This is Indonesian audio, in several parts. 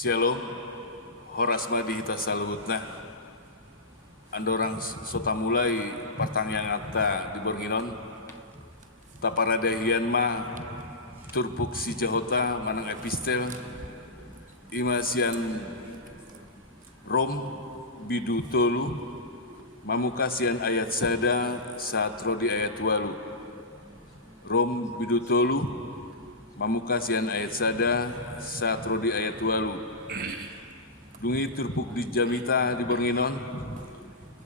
Shalom, horas madi hita saluhutna. Andorang sota mulai pertanyaan ata di Bornginon. Taparadehian ma turpuk si jahota manang epistel imasian Rom bidu tolu mamukasian ayat sada satro di ayat walu. Rom bidu tolu mamukasian ayat sada satro di ayat walu. Dungi turpuk di jamita di Bornginon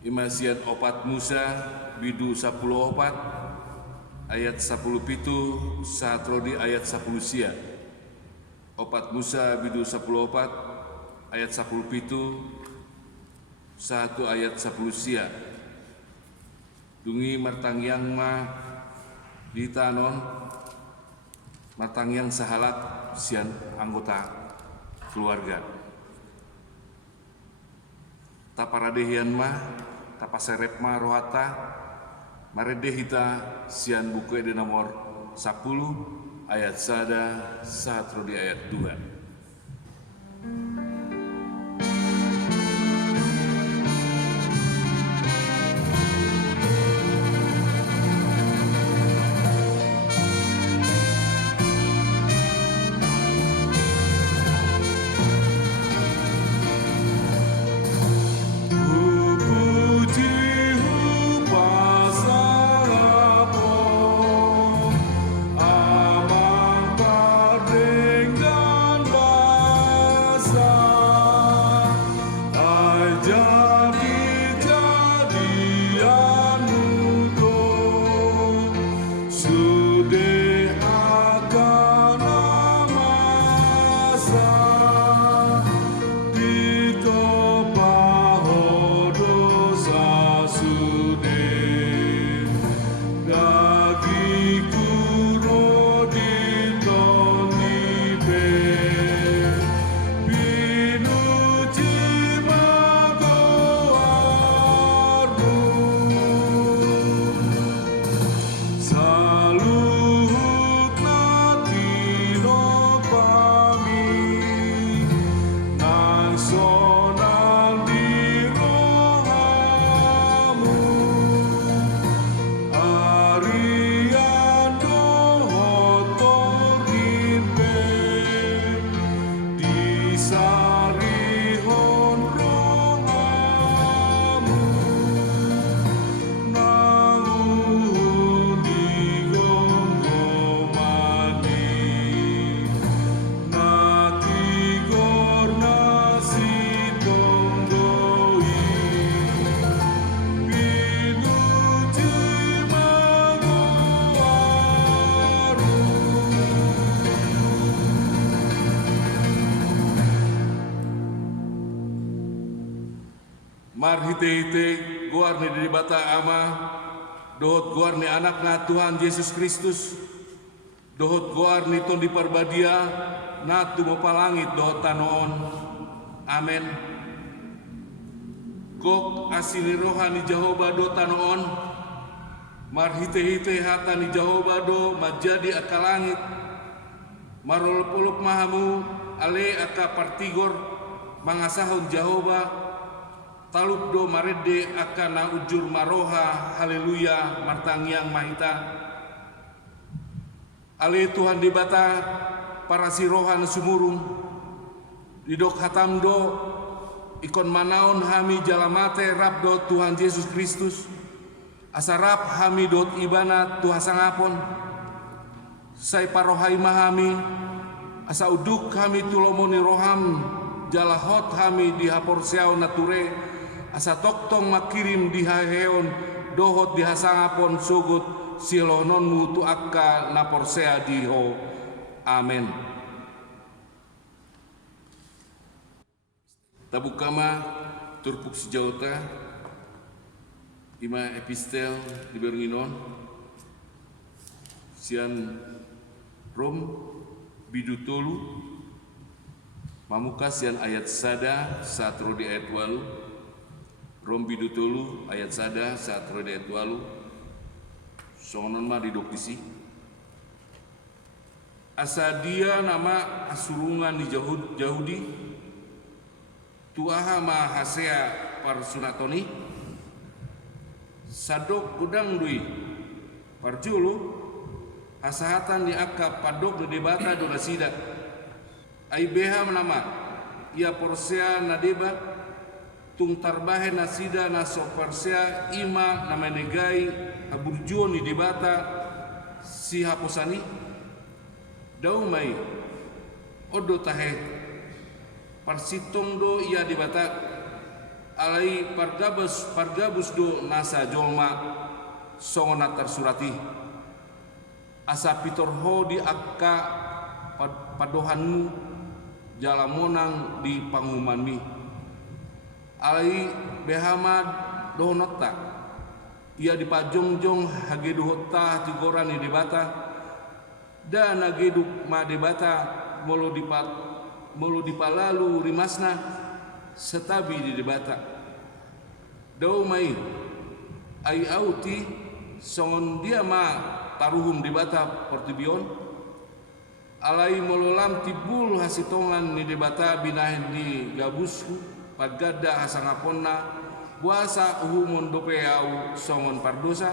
imasian opat Musa bidu 10 opat ayat 10 pitu satro di ayat 10 sia. Opat Musa bidu 10 opat ayat 10 pitu satu ayat 10 sia. Dungi martangyang ma di tanon martangyang sahalak sian anggota keluarga. Taparadehian mah tapaserep mah rohata maredehita sian buku di nomor 10 ayat sada satro di ayat 2. Marhite-hite guarni di bata ama dohot guarni anakna Tuhan Yesus Kristus dohot guarni ton di parbadia natu mapalangit dohot tanoon amen. Gok asini rohani Jehovah do tanoon marhite-hite hatani Jehovah do majadi akalangit marol puluk mahamu ale aka partigor mangasahon Jehovah taluk do marede akana ujur maroha haleluya martangyang mahita ale Tuhan di bata para sirohan sumurung didok hatam do ikon manaon hami jalamate rap do Tuhan Yesus Kristus asarap hami dot ibana Tuhan sangapon say parohai mahami asa uduk hami tulomoni roham jalahot hami di hapor seau nature asa toktong makirim di haheon dohot di hasangapon sugut silonon mutu akka naporsea diho amen. Tabukama turpuk sejauta ima epistel di Bornginon sian Rom bidu tolu mamuka sian ayat sada satro di ayat walu. Rom bidu tolu ayat sada satro di ayat walu sonon ma didok disi asa dia nama asurungan di Yahudi tuaha ma hasea parsunatoni sadok udang dui parjulu hasahatan di akka padok di debata dona sida ai beha menama ia porsea na deba tung tarbahe na sida na so porsea ima na menegai aburjuon di debata si haposani dau mai odo tahe parsitong do ia debata alai pargabus do nasa jolma songona tersurati asa pitorho di akka padohanmu jalamonang di pangumanmi alai behama dohonota ia dipajongjong hageduhota tigoran di debata dan ageduk ma debata molo dipalalu rimasna setabi di debata dau mai ai auti songon dia ma taruhum debata portibion alai mololam tibul hasitongan ni debata binahin di gabusku pagada hasangaponna puasa uhumon dopeau songon pardosa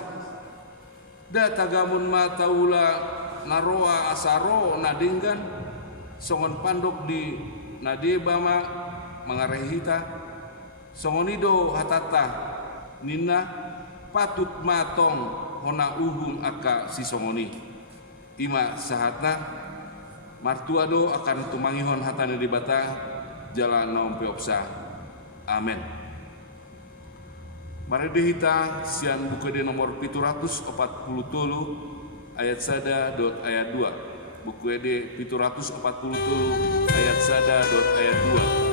da tagamun ma taula naroa asaro nadenggan songon pandok di nadeba ma mangarehita songonido hatata nina patut matong hona uhum akka si songoni ima sahatna martuado akan tumangihon hatana debata jalan naom peopsa amen. Maredehita sian buku de nomor 743 ayat sada dot ayat 2 buku de 743 ayat sada dot ayat 2.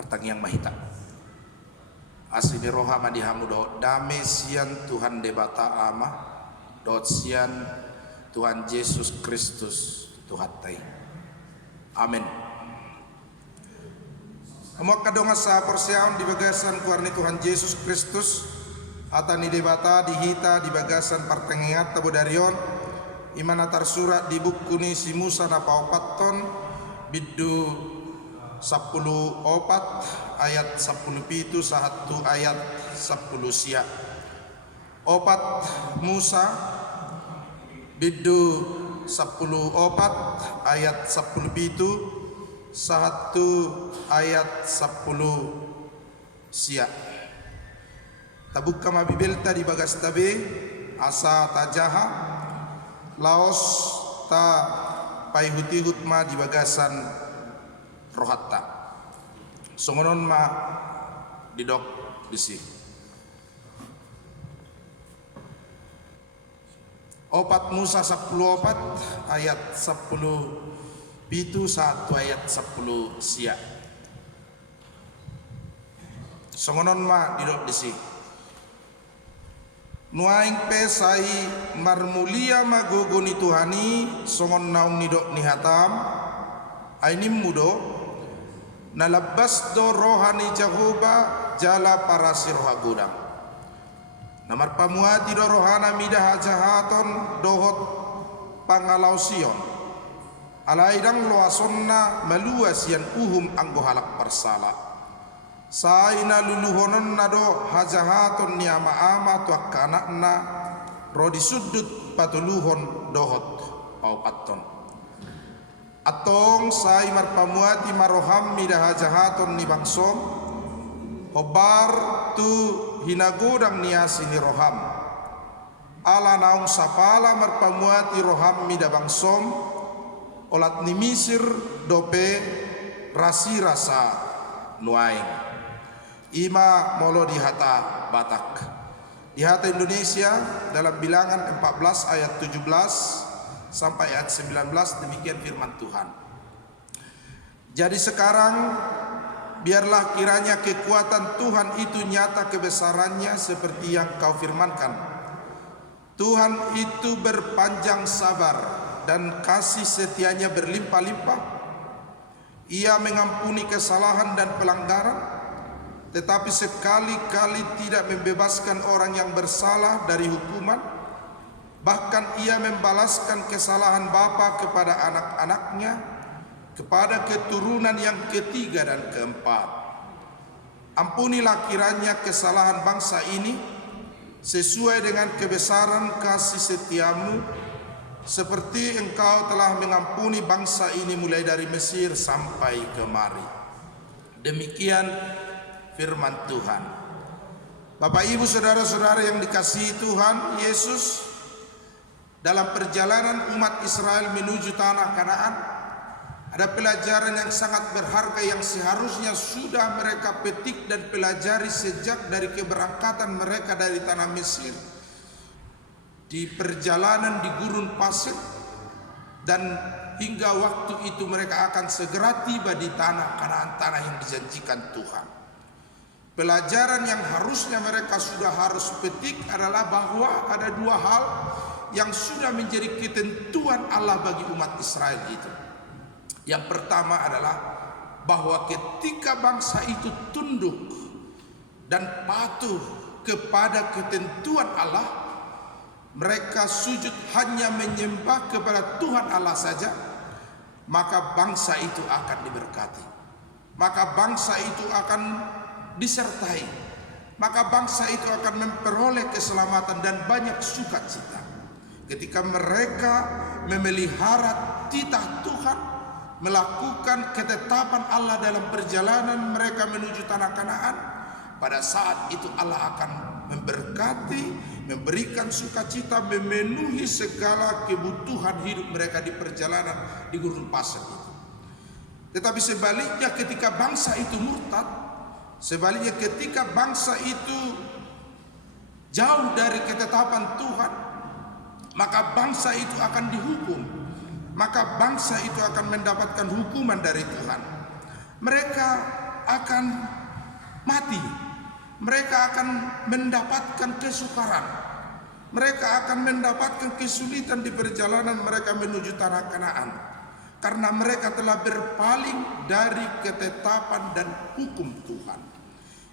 Artang yang mahita asli roha madihamu do dame sian Tuhan debata ama dot sian Tuhan Yesus Kristus Tuhan tai amin. Amok kadonga sa porsiaon di bagasan kuarni Tuhan Yesus Kristus atani debata dihita di bagasan partengengat tabodarion imana tarsurat di buku ni si Musa na paupaton biddu 10 opat ayat 10 pitu satu ayat 10 sia opat Musa biddu 10 opat ayat 10 pitu satu ayat 10 sia tabukka mabibelta di bagas tabe asa tajaha laos ta paihutihut ma di bagasan rohatta songonon ma didok disi. Opat Musa 14 ayat 10 pitu 1 ayat 10 sia. Songonon ma didok disi. Nuaing pesai marmulia magogoni Tuhani songon naung nidok ni hatam ainim mudo nalabas do rohani Jehovah jala para sirha gudang namar pamuati do rohana midah jahaton dohot pangalau sion alaidang loasonna maluas yan uhum anggo halak persala saina luluhonon nado hajahaton ni ama-ama tuak kanakna rodi sudut patuluhon dohot paupaton atong sai marpamuati maroham mida hajahaton ni bangsom hobar tu hinagodang niasi ni roham ala naung sapala marpamuati roham mida bangsom olat ni misir dope rasi rasa nuaing ima molo di hata Batak di hata Indonesia dalam bilangan 14 ayat 17 sampai ayat 19 demikian firman Tuhan. Jadi sekarang biarlah kiranya kekuatan Tuhan itu nyata kebesarannya seperti yang kau firmankan. Tuhan itu berpanjang sabar dan kasih setianya berlimpah-limpah. Ia mengampuni kesalahan dan pelanggaran, tetapi sekali-kali tidak membebaskan orang yang bersalah dari hukuman. Bahkan ia membalaskan kesalahan bapa kepada anak-anaknya, kepada keturunan yang ketiga dan keempat. Ampunilah kiranya kesalahan bangsa ini sesuai dengan kebesaran kasih setiamu, seperti engkau telah mengampuni bangsa ini mulai dari Mesir sampai kemari. Demikian firman Tuhan. Bapak Ibu saudara-saudara yang dikasihi Tuhan Yesus, dalam perjalanan umat Israel menuju tanah Kanaan ada pelajaran yang sangat berharga yang seharusnya sudah mereka petik dan pelajari sejak dari keberangkatan mereka dari tanah Mesir. Di perjalanan di gurun pasir dan hingga waktu itu mereka akan segera tiba di tanah Kanaan, tanah yang dijanjikan Tuhan. Pelajaran yang harusnya mereka sudah harus petik adalah bahwa ada dua hal yang sudah menjadi ketentuan Allah bagi umat Israel itu. Yang pertama adalah bahwa ketika bangsa itu tunduk dan patuh kepada ketentuan Allah, mereka sujud hanya menyembah kepada Tuhan Allah saja, maka bangsa itu akan diberkati, maka bangsa itu akan disertai, maka bangsa itu akan memperoleh keselamatan dan banyak sukacita. Ketika mereka memelihara titah Tuhan, melakukan ketetapan Allah dalam perjalanan mereka menuju tanah Kanaan, pada saat itu Allah akan memberkati, memberikan sukacita, memenuhi segala kebutuhan hidup mereka di perjalanan di gurun pasir itu. Tetapi sebaliknya ketika bangsa itu murtad, sebaliknya ketika bangsa itu jauh dari ketetapan Tuhan, maka bangsa itu akan dihukum, maka bangsa itu akan mendapatkan hukuman dari Tuhan. Mereka akan mati, mereka akan mendapatkan kesukaran, mereka akan mendapatkan kesulitan di perjalanan mereka menuju tanah Kanaan, karena mereka telah berpaling dari ketetapan dan hukum Tuhan.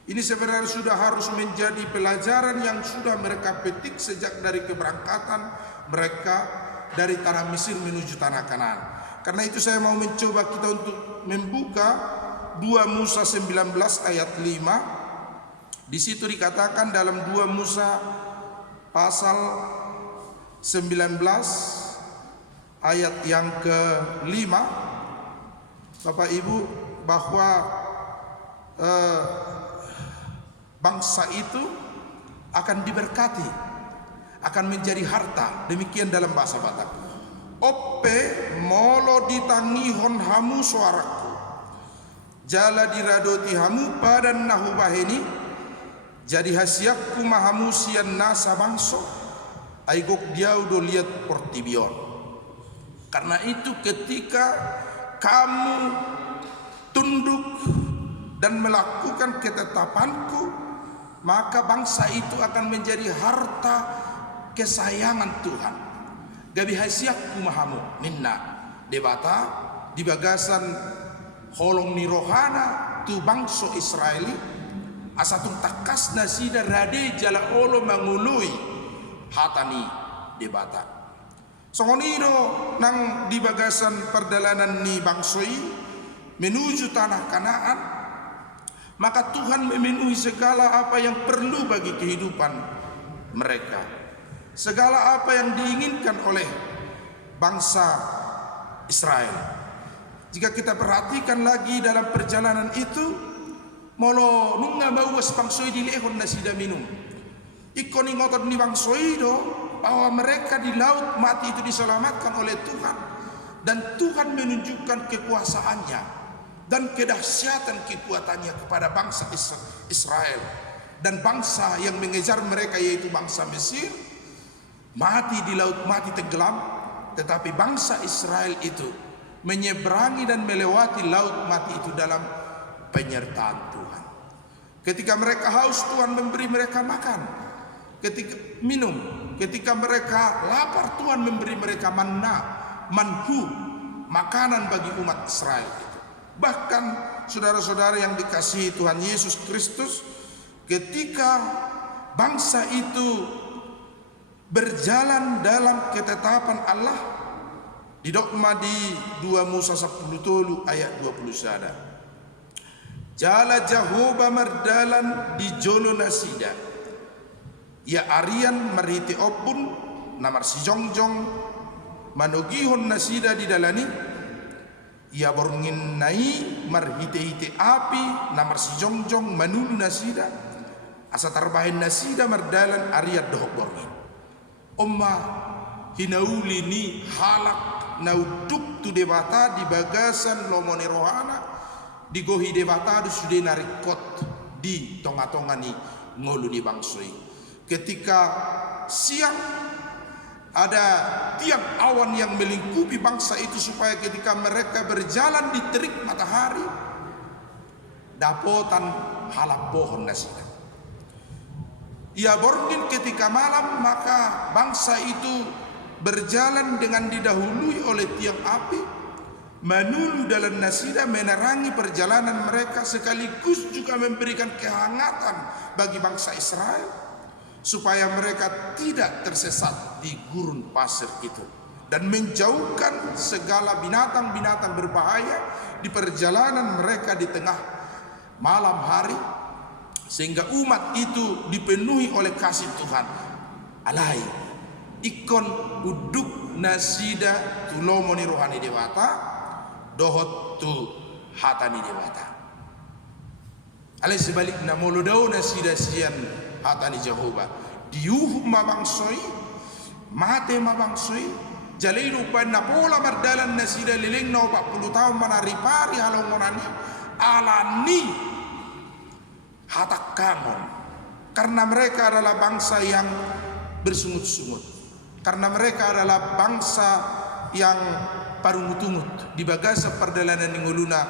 Ini sebenarnya sudah harus menjadi pelajaran yang sudah mereka petik sejak dari keberangkatan mereka dari tanah Mesir menuju tanah Kanaan. Karena itu saya mau mencoba kita untuk membuka 2 Musa 19 ayat 5. Di situ dikatakan dalam 2 Musa pasal 19 ayat yang ke-5, Bapak Ibu, bahwa bangsa itu akan diberkati, akan menjadi harta. Demikian dalam bahasa Batak. Oppe molo ditangihon hamu suaraku jala diradoti hamu padan nahubaheni jadi hasiakku mahamu sian nasa bangso aigok diau do liat portibion. Karena itu ketika kamu tunduk dan melakukan ketetapanku, maka bangsa itu akan menjadi harta kesayangan Tuhan. Gabi hasiakku mahamu ninna debata di bagasan holong ni rohana tu bangso Israeli asatung takas nasida rade jala olo mangului hatani debata. Songoniro nang di bagasan perjalanan ni bangsoi menuju tanah Kanaan, maka Tuhan memenuhi segala apa yang perlu bagi kehidupan mereka, segala apa yang diinginkan oleh bangsa Israel. Jika kita perhatikan lagi dalam perjalanan itu, molo nunga bawas bangsoi di lehon nasida minum ikon ingotot ni bangsoi do bahwa mereka di laut mati itu diselamatkan oleh Tuhan, dan Tuhan menunjukkan kekuasaannya dan kedahsyatan kekuatannya kepada bangsa Israel dan bangsa yang mengejar mereka yaitu bangsa Mesir mati di laut mati tenggelam, tetapi bangsa Israel itu menyeberangi dan melewati laut mati itu dalam penyertaan Tuhan. Ketika mereka haus, Tuhan memberi mereka makan, ketika minum, ketika mereka lapar, Tuhan memberi mereka manna, manhu, makanan bagi umat Israel itu. Bahkan saudara-saudara yang dikasihi Tuhan Yesus Kristus, ketika bangsa itu berjalan dalam ketetapan Allah, di dogma di 2 Musa 10 ayat 20 sada. Jala Jehovah merdalan di jolo nasida, ya arian merhiti opun namar si jongjong manogihon nasida di dalani, ya borngin nai marhite-hite api namar si jongjong manulu nasida, asa tarbahin nasida merdalan ariat dohok borngin. Omma hinauli ni halak nauduk tu debata di bagasan lomone rohana di gohi debata du sude narikot di tonga-tonga ni ngolu di bangsoi. Ketika siang ada tiang awan yang melingkupi bangsa itu supaya ketika mereka berjalan di terik matahari dapotan halak pohon nasida. Ia borngin ketika malam, maka bangsa itu berjalan dengan didahului oleh tiang api, manulu dalam nasida menerangi perjalanan mereka, sekaligus juga memberikan kehangatan bagi bangsa Israel supaya mereka tidak tersesat di gurun pasir itu dan menjauhkan segala binatang-binatang berbahaya di perjalanan mereka di tengah malam hari, sehingga umat itu dipenuhi oleh kasih Tuhan. Alai ikon uduk nasida tulomoni rohani dewata dohot tu hatani dewata. Alai sebaliknya molodau nasida sian hatani Jehovah diuhum mabangsoi mate mabangsoi jalai rupa napola mardalan nasida leleng no 40 tahun manaripari halongonani alani hatak kangon, karena mereka adalah bangsa yang bersungut-sungut, karena mereka adalah bangsa yang parungut-ungut di bagasa perjalanan nguluna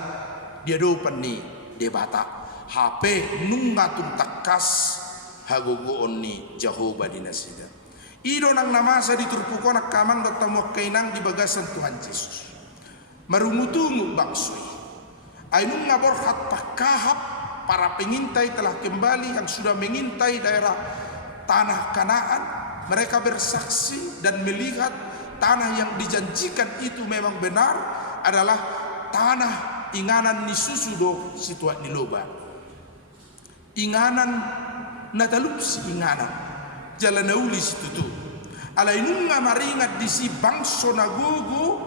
dia dopan ni debata HP nungatun takas hagogo onni Jehovah di nasida ido nang namasa diturpukon kamang datang kainang di bagasan Tuhan Yesus marungut-ungut bangsoi ainung ngabor hat pakahap. Para pengintai telah kembali yang sudah mengintai daerah tanah Kanaan. Mereka bersaksi dan melihat tanah yang dijanjikan itu memang benar adalah tanah inganan ni susudo situat ni loba. Inganan natalup si inganan jalan nauli situ tu. Alainunga maringat di si bangso nagugu,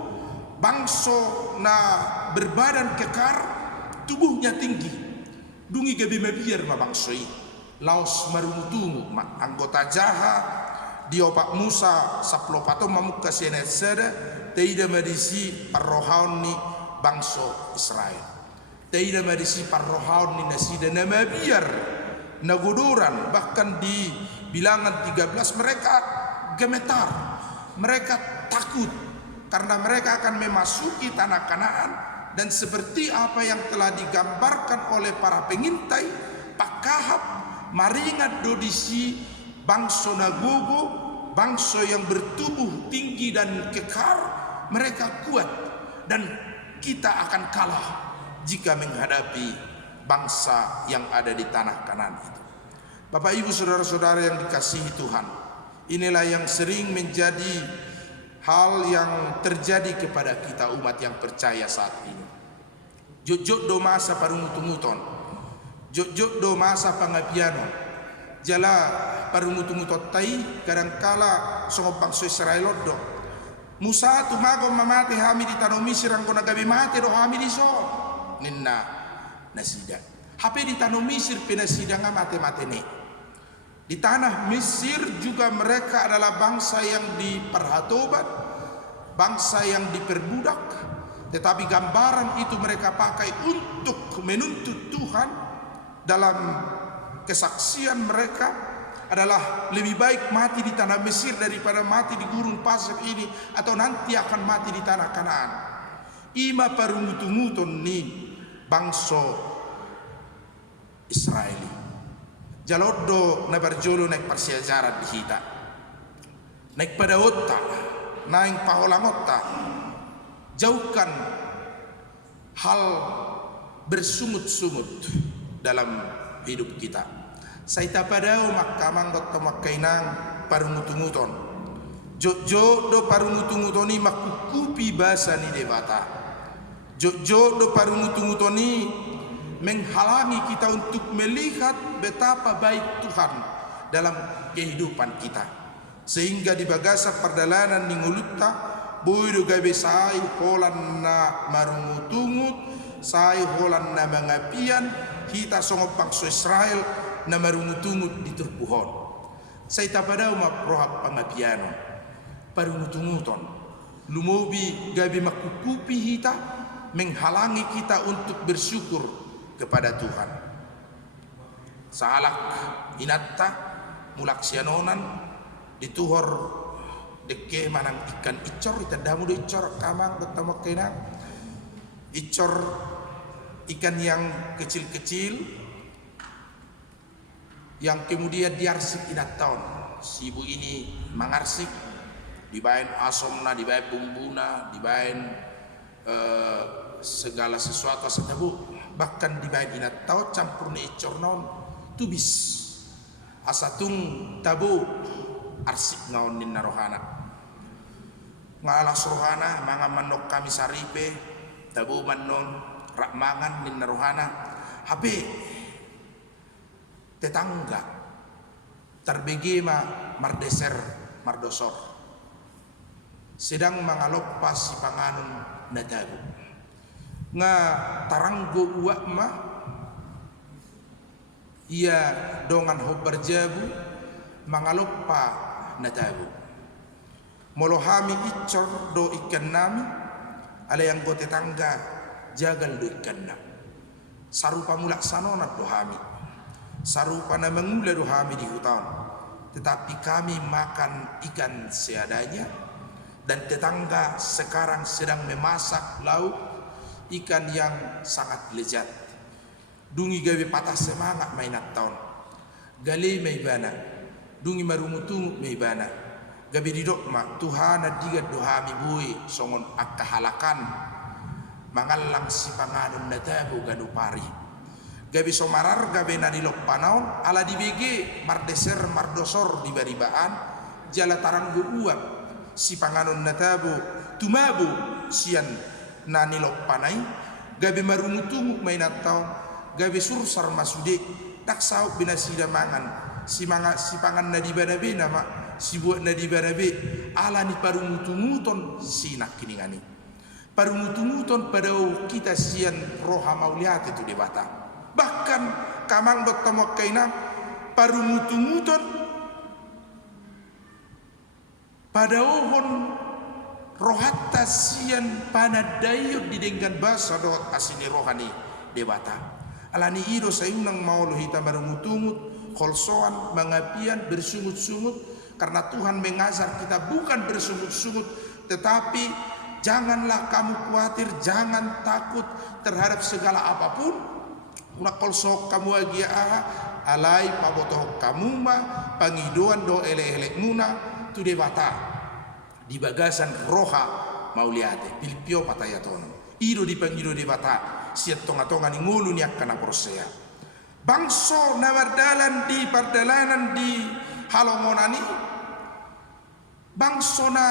bangso na berbadan kekar, tubuhnya tinggi. Dungi gabi mabiar mabangsoi laos marumutungu anggota jaha diopak Musa saplopato mamukka senet sada teida madisi parrohaun ni bangso Israel. Taida madisi parrohaun ni nasida nama biar nagodoran, bahkan di bilangan 13 mereka gemetar, mereka takut karena mereka akan memasuki tanah Kanaan, dan seperti apa yang telah digambarkan oleh para pengintai pakahap maringat dodisi bangsa nagogo, bangsa yang bertubuh tinggi dan kekar, mereka kuat dan kita akan kalah jika menghadapi bangsa yang ada di tanah Kanaan itu. Bapak Ibu saudara-saudara yang dikasihi Tuhan, inilah yang sering menjadi hal yang terjadi kepada kita umat yang percaya saat ini. Jojok do masa parumutunguton, jojok do masa pangapiano, jala parumutungutot tai kadangkala songo bangsa Israel do. Musa tumago mamate hami di tanah Mesir angko nagabi mate do hami di so ninna nasida. Hape di tanah Mesir penasida ngamate-mate ne. Di tanah Mesir juga mereka adalah bangsa yang diperhatobat, bangsa yang diperbudak, tetapi gambaran itu mereka pakai untuk menuntut Tuhan. Dalam kesaksian mereka adalah lebih baik mati di tanah Mesir daripada mati di gurun pasir ini, atau nanti akan mati di tanah Kanaan. Ima parumutunguton ni bangsa Israeli. Jaloddo na barjolo naik persiajaran di hita, naik pada otta, naik paholangotta. Jauhkan hal bersungut-sungut dalam hidup kita. Saita padao makamang dotto makainang parumutunguton. Jojo do parumutungutoni makukupi bahasa ni debata. Jojo do parumutungutoni menghalangi kita untuk melihat betapa baik Tuhan dalam kehidupan kita, sehingga di bagasak perdalanan di ngulutta boydo gabe sai holan na marumutungut, sai holan na mangapian kita songo bangsa Israel na marumutungut di turpuhon. Sai tapadao maprohak pangapiano parumutunguton lumobi gabe makukupi kita, menghalangi kita untuk bersyukur kepada Tuhan. Salak inatta mulak sianonan dituhor deke manang ikan icor itadamu do icor kamang betama kenang icor, ikan yang kecil-kecil yang kemudian diarsik inattaon. Si ibu ini mangarsik, dibain asomna, dibain bumbuna, dibain segala sesuatu setabu, bahkan dibain inattao campur ni icor naon tubis asatung tabu arsik naon ninna rohana ngalas rohana manga manok kami saripe tabu manon rak mangan ninna rohana. Habe tetangga terbegi mardeser mardosor sedang mangaloppas si panganun nadabu nga taranggo uak mah ia dongan hobar jabu mangaloppa natabu molohami icor do ikan nami ala yang go tetangga jagal do ikan na sarupa mulak sanonat do hami sarupa na mengula do hami di hutan, tetapi kami makan ikan seadanya, dan tetangga sekarang sedang memasak lauk ikan yang sangat lezat. Dungi gawe patah semangat mainat tahun gali may bana dungi marumutungu may bana gabi didok ma Tuhana diga dohami buhi songon akahalakan mangalang si panganun natabu gadu pari gabi somarar gabi nadilok panaon ala dibege mardeser mardosor di baribaan jala taranggo uap si panganun natabu tumabu sian nanilok panai gabi marumutungu mainat tahun gabe sursar masude tak sauk binasida mangan si pangan nadibanabe nama si buat nadibanabe ala ni parumutunguton sinak kiningani parumutunguton pada kita sian roha mauliat itu debata bahkan kamang dot tamakkaina parumutunguton pada ohon rohatta sian panadayut didenggan basa dot asini rohani debata. Alani ido sayunang maulu hita marungutungut, kolsoan, mengapian, bersungut-sungut, karena Tuhan mengajar kita bukan bersungut-sungut, tetapi janganlah kamu khawatir, jangan takut terhadap segala apapun. Una kolsok kamu agia alai pabotoh kamu ma pangidoan do ele-ele muna tu debata di bagasan roha mauliate pilpio patayaton ido di pangido debata siat tonga-tonga ni ngulu ni akkana prosea bangso nawardalan di pardalanan di halomonani bangso na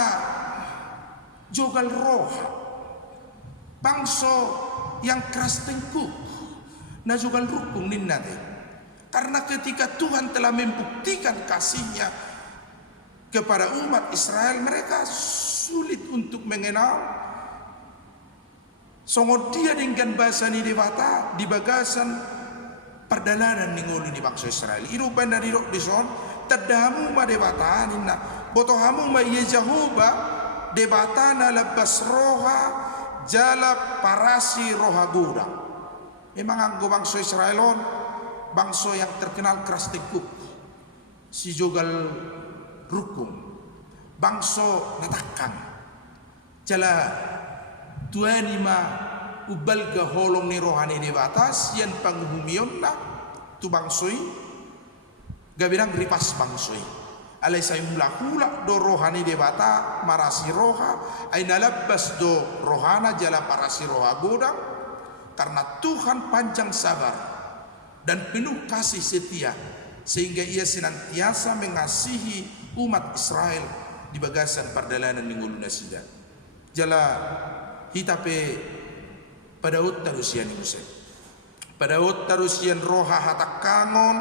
jogal roha bangso yang keras tengkuk na jogal rukung ninnate. Karena ketika Tuhan telah membuktikan kasih-Nya kepada umat Israel, mereka sulit untuk mengenal. Songo dia dengan bahasa ni dewata di bagasan perdalanan ningulu di bangsa Israel. Iru bandar irok dison tadamu ma dewata ninna botohamu ma Yejahuba dewata na labas roha jala parasi roha guda. Memang anggo bangsa Israelon bangsa yang terkenal keras tengkuk, si jogal rukung, bangsa natakang, jala tuani ma ubal ga holong ni rohani di batas, yan panghumiyon na tu bangsoi, gabirang ripas bangsoi, alay say hula do rohani di bata marasi roha, ay nalabas do rohana jala parasi roha godang, karena Tuhan panjang sabar dan penuh kasih setia sehingga ia senantiasa mengasihi umat Israel di bagasan perdalanan ningulu nasida jala hitape padaut tarusian Yusuf padaut tarusian roha hatakangon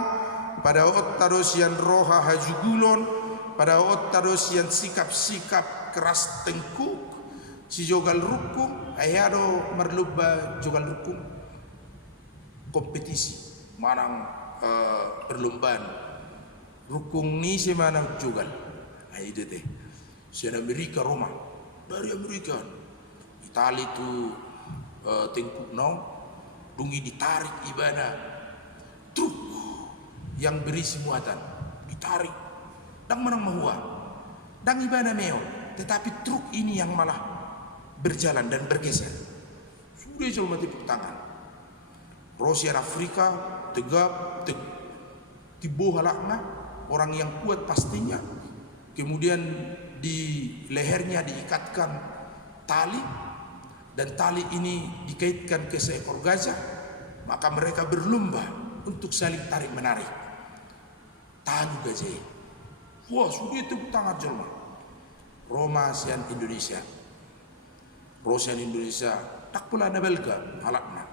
padaut tarusian roha hajugulon padaut tarusian sikap-sikap keras tengkuk si jogal rukung ayado merluba jogal rukung kompetisi manang perlombaan rukung ni si manang jogal ay ide teh si Amerika Roma dari Amerika Itali tu tengkuk no dungi ditarik ibadah truk yang berisi muatan ditarik dan menang mahua dan ibadah meo tetapi truk ini yang malah berjalan dan bergeser sudah cuma tepuk tangan Rusia Afrika tegap tibo halakna orang yang kuat pastinya kemudian di lehernya diikatkan tali dan tali ini dikaitkan ke seekor gajah maka mereka berlomba untuk saling tarik menarik talu gajah wah sudah tepuk tangan jelma Roma sian Indonesia Rusia Indonesia tak pula ada belga halakna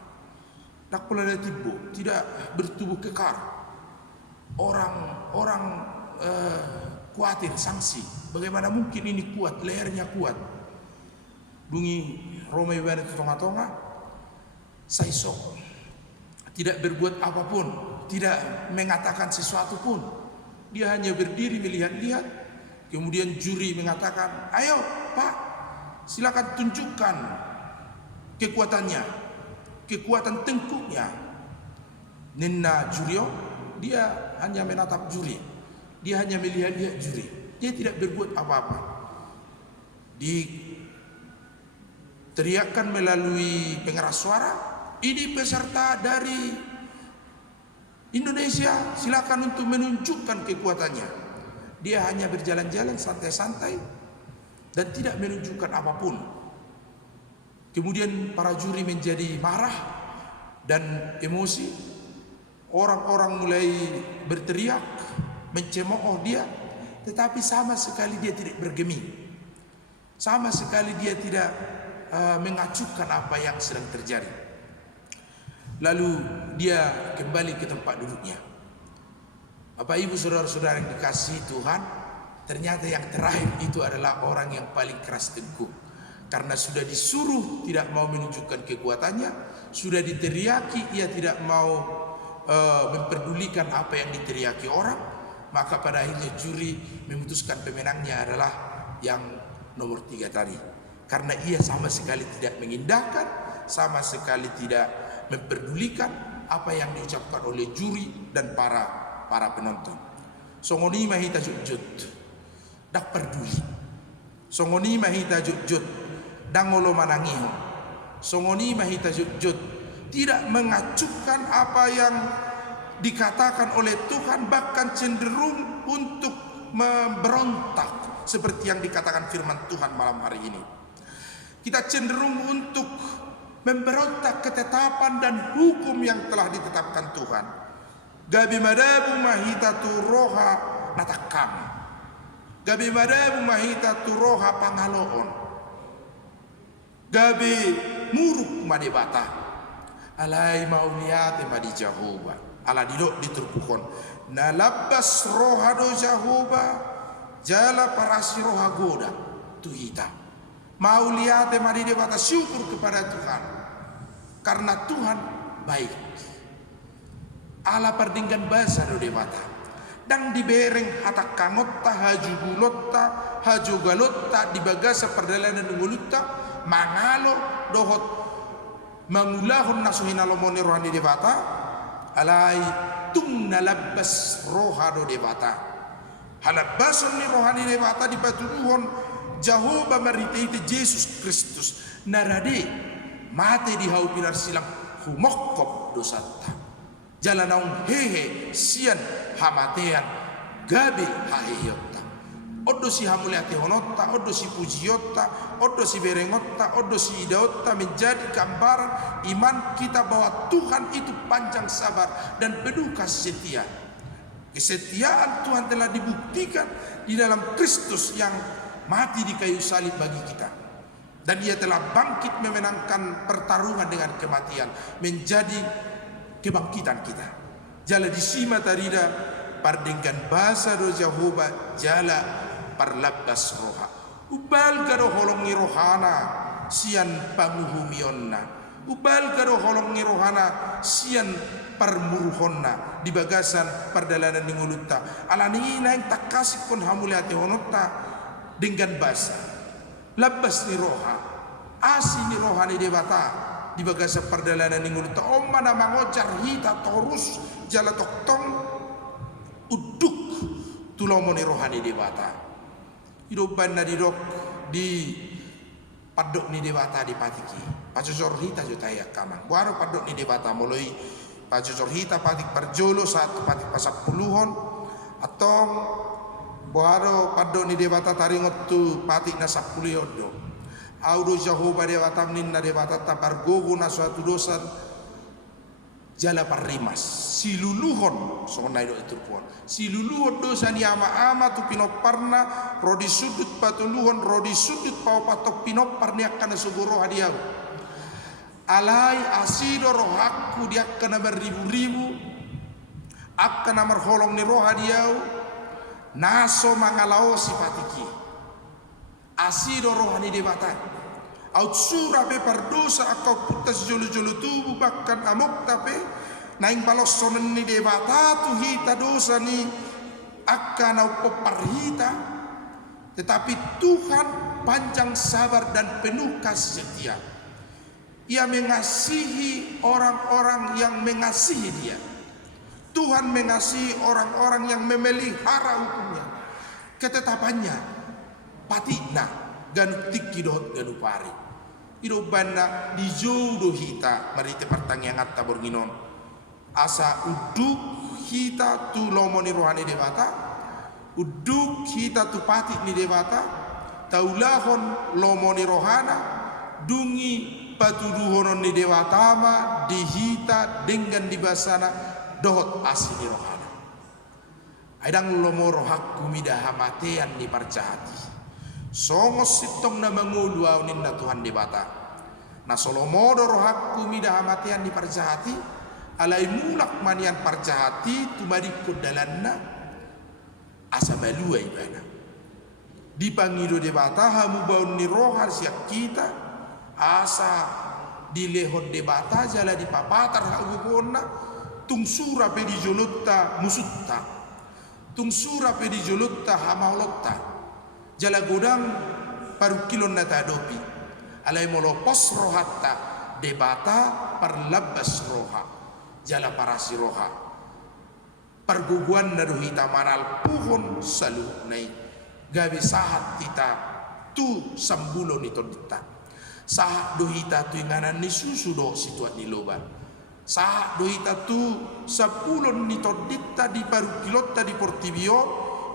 tak pula ada tibo tidak bertubuh kekar orang khawatir sanksi bagaimana mungkin ini kuat lehernya kuat bungi Roma ibarat tonga-tonga saisok tidak berbuat apapun tidak mengatakan sesuatu pun dia hanya berdiri melihat-lihat kemudian juri mengatakan ayo Pak silakan tunjukkan kekuatannya, kekuatan tengkuknya. Nina Jurio, dia hanya menatap juri, dia hanya melihat-lihat juri, dia tidak berbuat apa-apa. Diteriakkan melalui pengeras suara, ini peserta dari Indonesia, silakan untuk menunjukkan kekuatannya. Dia hanya berjalan-jalan santai-santai dan tidak menunjukkan apapun. Kemudian para juri menjadi marah dan emosi. Orang-orang mulai berteriak, mencemooh dia, tetapi sama sekali dia tidak bergeming. Sama sekali dia tidak mengacuhkan apa yang sedang terjadi. Lalu dia kembali ke tempat duduknya. Bapak Ibu saudara-saudara yang dikasihi Tuhan, ternyata yang terakhir itu adalah orang yang paling keras tengkuk. Karena sudah disuruh tidak mau menunjukkan kekuatannya, sudah diteriaki ia tidak mau memperdulikan apa yang diteriaki orang, maka pada akhirnya juri memutuskan pemenangnya adalah yang nomor 3 tadi. Karena ia sama sekali tidak mengindahkan, sama sekali tidak memperdulikan apa yang diucapkan oleh juri dan para penonton. Songoni mahita jujut, dak peduli. Songoni mahita jujut, dangolo manangiho. Songoni mahita jujut, tidak mengacukan apa yang dikatakan oleh Tuhan, bahkan cenderung untuk memberontak seperti yang dikatakan firman Tuhan malam hari ini. Kita cenderung untuk memberontak ketetapan dan hukum yang telah ditetapkan Tuhan. Gabi madabu mahita turoha natakam. Gabi madabu mahita turoha pangaloon. Gabi muruk madebata. Alai mauliate madi Jehovah. Ala didok diturpukon. Nalabas roha do Jehovah. Jala parasi roha goda tuhita. Mauliate madi debata, syukur kepada Tuhan. Karena Tuhan baik. Ala pardinggan bahasa do debata. Dang dibereng hatak kangotta haju gulotta haju galotta di bagasa perdalanan ngulutta mangalo dohot mangulahon nasuhina lomone rohani debata alai tung nalabas roha do debata halabason ni rohani debata di patuduhon Jehovah mariteite Yesus Kristus narade mate di hau pilar silang humokkop dosata jalanaung hehe sian hamatean gabe haheyotta oddo si hamuliate honotta oddo si pujiyotta oddo si berengotta oddo si idaotta menjadi gambaran iman kita bahwa Tuhan itu panjang sabar dan penuh kasih setia. Kesetiaan Tuhan telah dibuktikan di dalam Kristus yang mati di kayu salib bagi kita, dan Dia telah bangkit memenangkan pertarungan dengan kematian menjadi kebangkitan kita. Jala disima tarida pardengkan bahasa do Jehovah jala parlabas roha. Ubal gado holongi rohana sian panguhumionna. Ubal gado holongi rohana sian parmuruhonna di bagasan perdalanan ningulutta. Alani naing tak kasih kon hamuliate honotta dengan bahasa. Labas ni roha. Asi ni roha ni debata. Di bagasa perdalanan ningulutta omma na mangojar hita torus jala toktong uduk tulomoni rohani debata hidupan na didok di padok ni debata di patiki pacocor hita jutaya kamang baru padok ni debata mulai pacocor hita patik perjolo satu patik pasak puluhon atau baru padok ni debata taringot tu patik na sapuliodo audo Jehovah debata minna debata tapar gogo na suatu dosan jala parimas siluluhon so naido itu puan siluluhon dosa ni ama tu pinoparna rodi sudut patuluhon rodi sudut pau patok pinopar ni akan sugoro hadiau alai asido rohaku dia akan beribu-ribu akan marholong ni roh hadiau naso mangalao sipatiki asido rohani debata out surah be pardosa akau putas jolu-jolu tubuh bahkan amok tapi naing balos sonen ni debata tu hita dosa ni akan au peparhita, tetapi Tuhan panjang sabar dan penuh kasih setia. Ia mengasihi orang-orang yang mengasihi Dia. Tuhan mengasihi orang-orang yang memelihara hukumnya, ketetapannya, patikna ganutik kidot ganupari. Idobana di jodoh hita marite pertanyaan atta borginon asa uduk hita tu lomoni rohani debata uduk hita tu patik ni debata taulahon lomoni rohana dungi patuduhonon ni dewatama dihita dengan dibasana dohot asini rohana aidang lomo rohakku midah hamatean ni parcahati songos sitong na mangulwa ninna Tuhan debata na solomodo rohakku midah hamatean ni parcahati alai mulak manian parcahati tumadikut dalanna asa balua ibana dipangido debata hamu baun ni rohar siak kita asa dilehot debata jala dipapatar hagugona tungsura pe di jolutta musutta tungsura pe di jolutta hamaolotta jala godang paru kilon nata dopi alai molo pos rohatta debata perlabas roha jala parasi roha perguguan naduhita manal puhon salu nai gabi sahat tita tu sambulo nito dita sahat duhita tu inganan ni susudo situat ni loba sahat duhita tu sapulon nito dita di paru kilota di portibio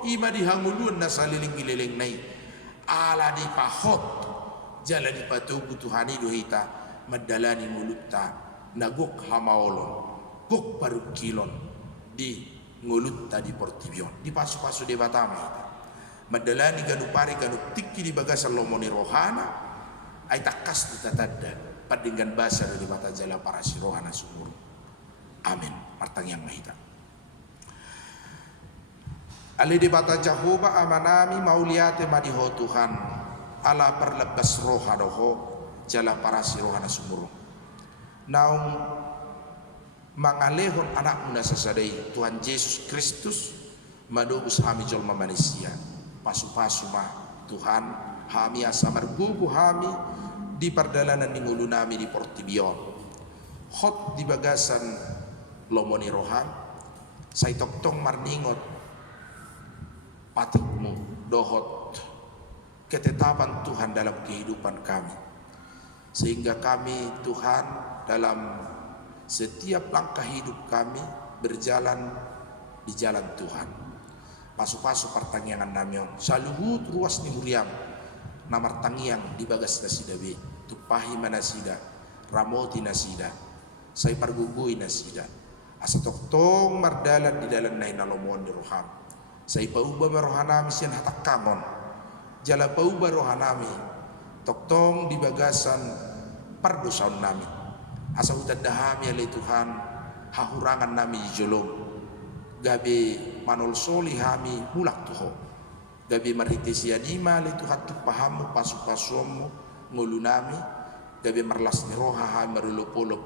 ima di hanguluan na saliling gileleng nai ala di pahot jala di patubu tuhani duhita madalani mulutta nagok hamaolon gok paru kilon di ngulutta di portibion di pasu-pasu de batama ita madalani ganu pari ganu tikki di bagasan lomoni rohana ay takas di tatadda padinggan basar di bata jala para si rohana sumur amin martang yang mahita ali di bata Jehovah amanami mauliate madiho Tuhan ala perlebas roha doho jala para si rohana sumur naung mangalehon anak muna sasadai Tuhan Yesus Kristus madobus hami jolma manusia pasu-pasu mah Tuhan hami asa margugu hami di perdalanan ni ngulu nami di portibion hot di bagasan lomoni rohan say toktong marningot patikmu dohot ketetapan Tuhan dalam kehidupan kami sehingga kami Tuhan dalam setiap langkah hidup kami berjalan di jalan Tuhan. Pasu-pasu pertanyaan namion saluhut ruas ni huriam namar tangiang di bagas nasidabe tupahi manasida ramoti nasida say pargugui nasida asa toktong mardalan di dalan nay nalomon di roham say pauba marohanami sian hatakamon jala pauba rohanami toktong di bagasan pardosaun nami asa utadahami alai Tuhan hahurangan nami jolom gabe manol soli hami mulak tuho gabe maritisia nima alai Tuhan tu pahamu pasu-pasumu ngulu nami gabe marlas ni roha hami marulopolo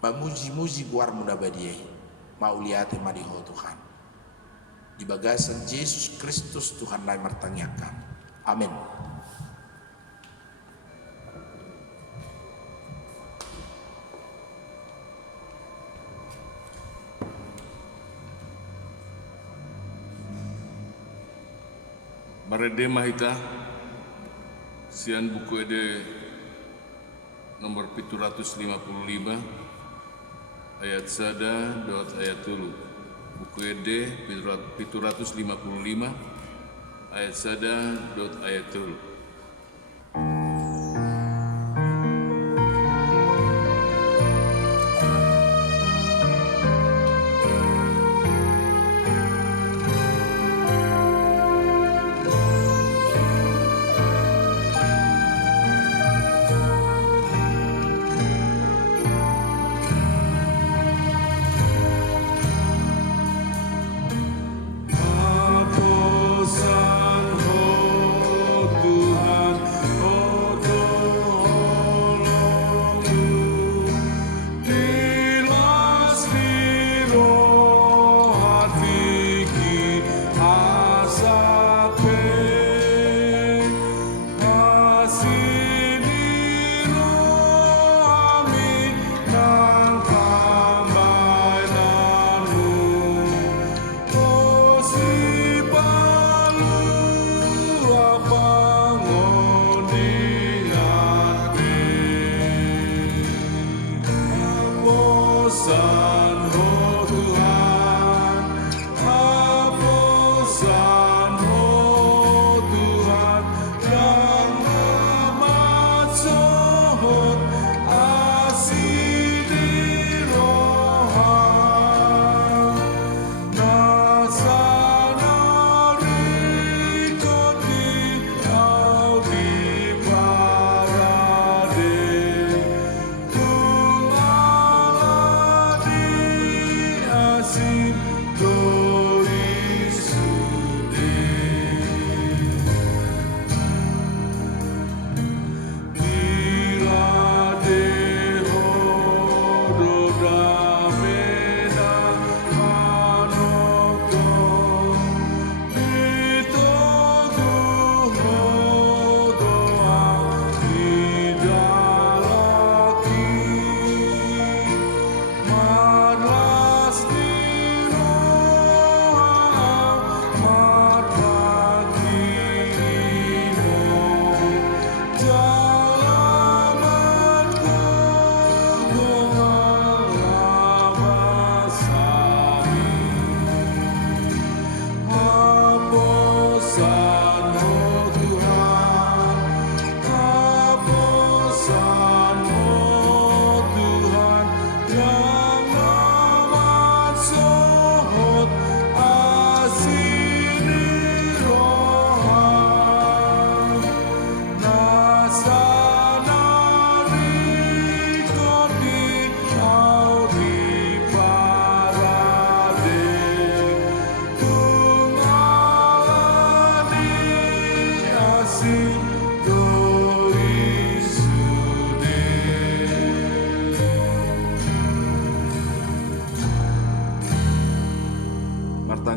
mamuji-muji buar munabadiai mauliate madiho Tuhan di bagasan Yesus Kristus Tuhan lai martanyakan amin. Marede mahita sian buku ede nomor 755 ayat sada dot ayat tulu buku ede 755 ayat sada dot ayat tulu. Apo San Ho Tu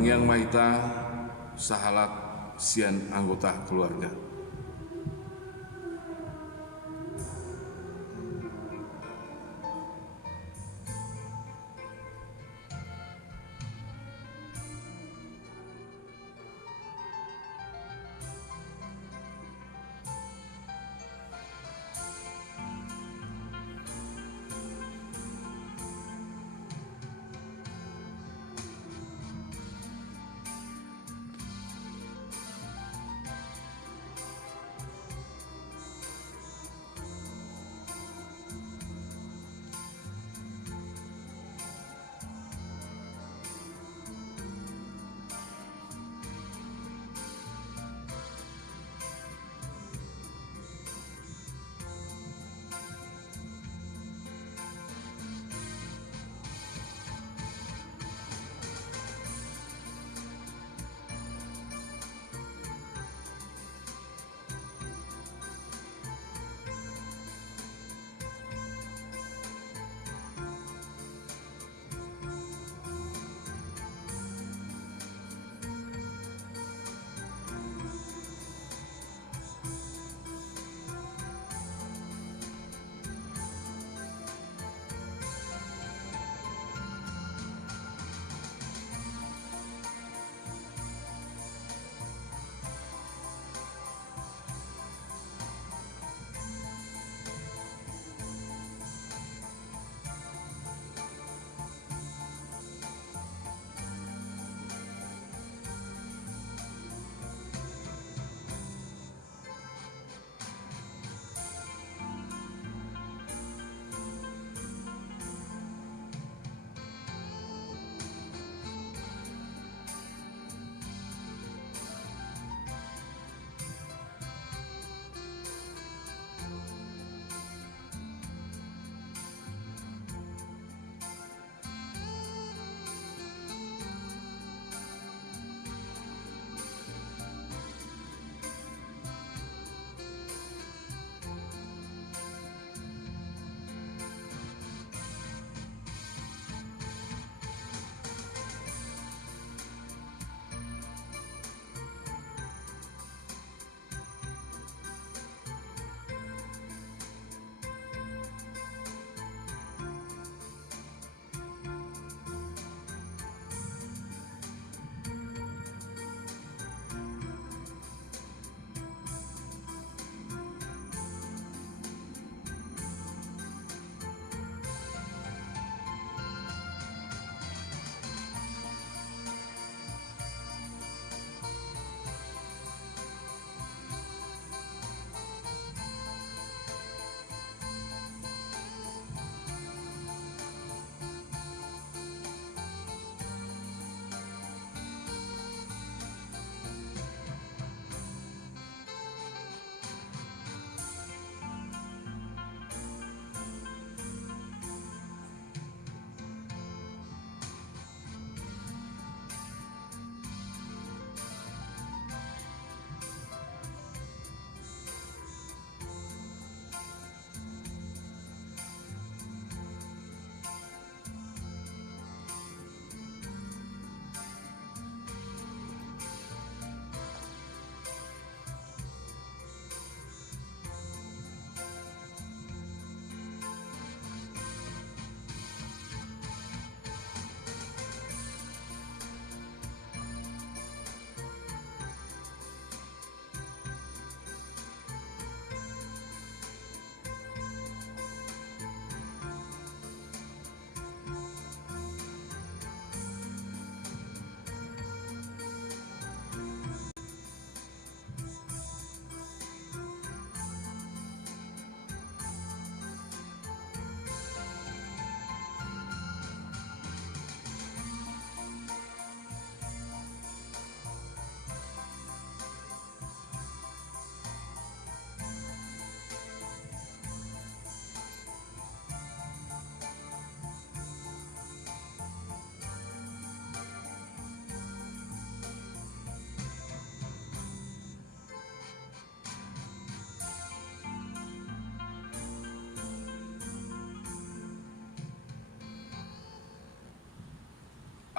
Sang Hyang Mahita sahalat sian anggota keluarga.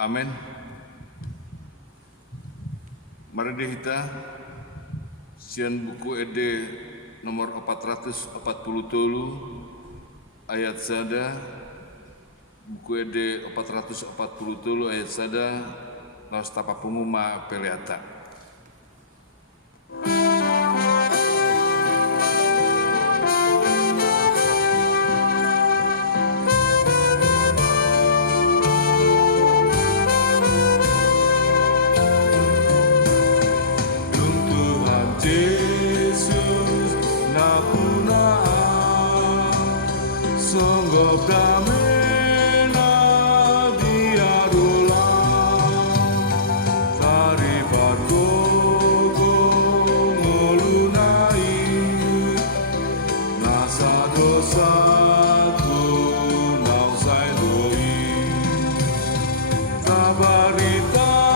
Amin. Marade hita sian buku ede nomor 440 tolu ayat sada, buku ede 440 tolu ayat sada, laos tapa penguma peleata. Yesus nakunaan sungguh damena diadulang taribat gogo ngolunai nasa dosaku nausai doi tabarita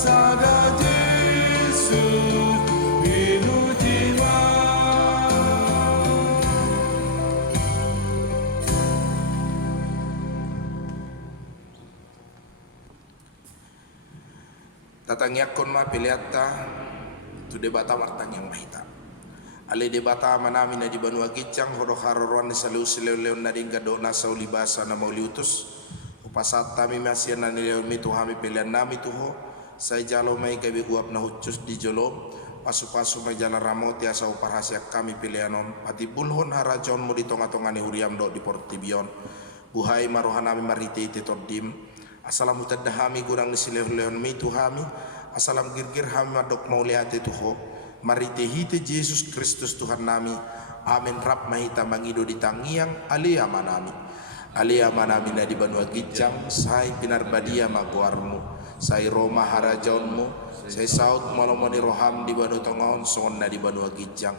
Sada Yesus hidup jiwa. Tatangyakkon ma piliata tu debata martang yang mahita. Ale debata manami na di Banua Gicang hodo haroruan ni salu sileu-leon na dingga do na sauli basa na mauliutus. Upasata mi masian na nileon mi tuhami pilihan nami tuho. Saya jalo mai gabi uap na hucus di jolom pasu-pasu mai jala ramoti asa uparhasiak kami pilihanon pati bulhon harajon mo di tonga-tongani huriam do di portibion buhai marohanami marite ite tordim asalam utadahami gurang nisileh-leon mi tuhami asalam girgir hami madok mauliate tuho marite hite Yesus Kristus Tuhan nami amin rap mahita mangido di tangiang alia manami na di Banua Gicang sai pinarbadia maguarmu sai Roma harajaunmu sai saut malomoni roham di Banu Tongaon sonna di Banua Gicang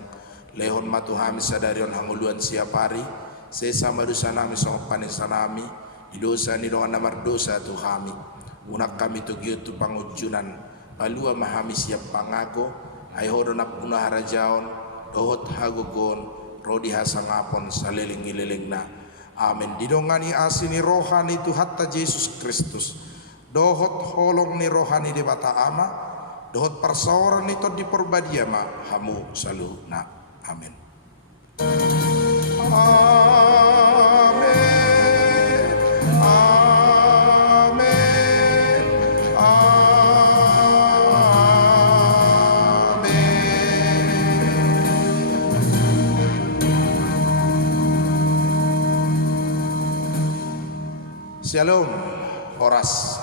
lehon matuhami sadarion hanguluan siapari sai sama dosanami song panisanami di dosa ni doa namar dosa tuhami unak kami tu gitu pangujunan palua mahami siap pangago ai hodo napuna harajaon dohot hagogon rodi hasangapon saliling-ililingna amin didongani asini rohani tu hatta Yesus Kristus dohot holong ni rohani di bata ama dohot persaoran ni tod di perbadia ma hamu salu na amin amin amin amin. Shalom, Horas.